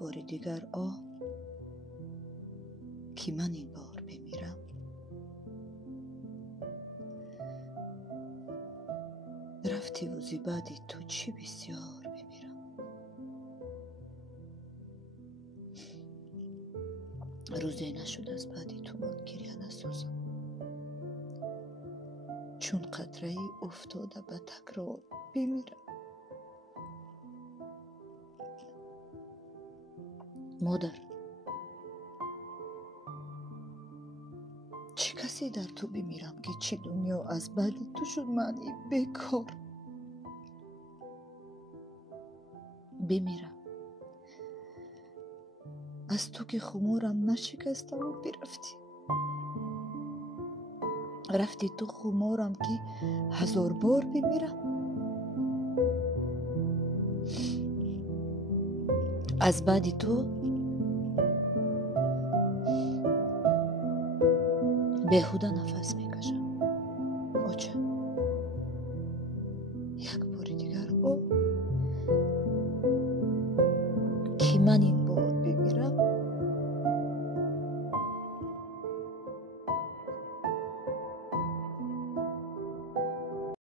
باری دیگر آه که من این بار بمیرم. رفتی و زی بعدی تو چی بسیار بمیرم. روزی نشد از بعدی تو من گریه نسوزم، چون قطره ای افتاده به تکرار بمیرم. مادر، چه کسی در تو بمیرم که چی دنیا از بعدی تو شد معنی بیکار. بمیرم از تو که خمارم نشکسته و برفتی. رفتی تو خمارم که 1000 بار بمیرم. از بعد تو بیهوده نفس میکشم.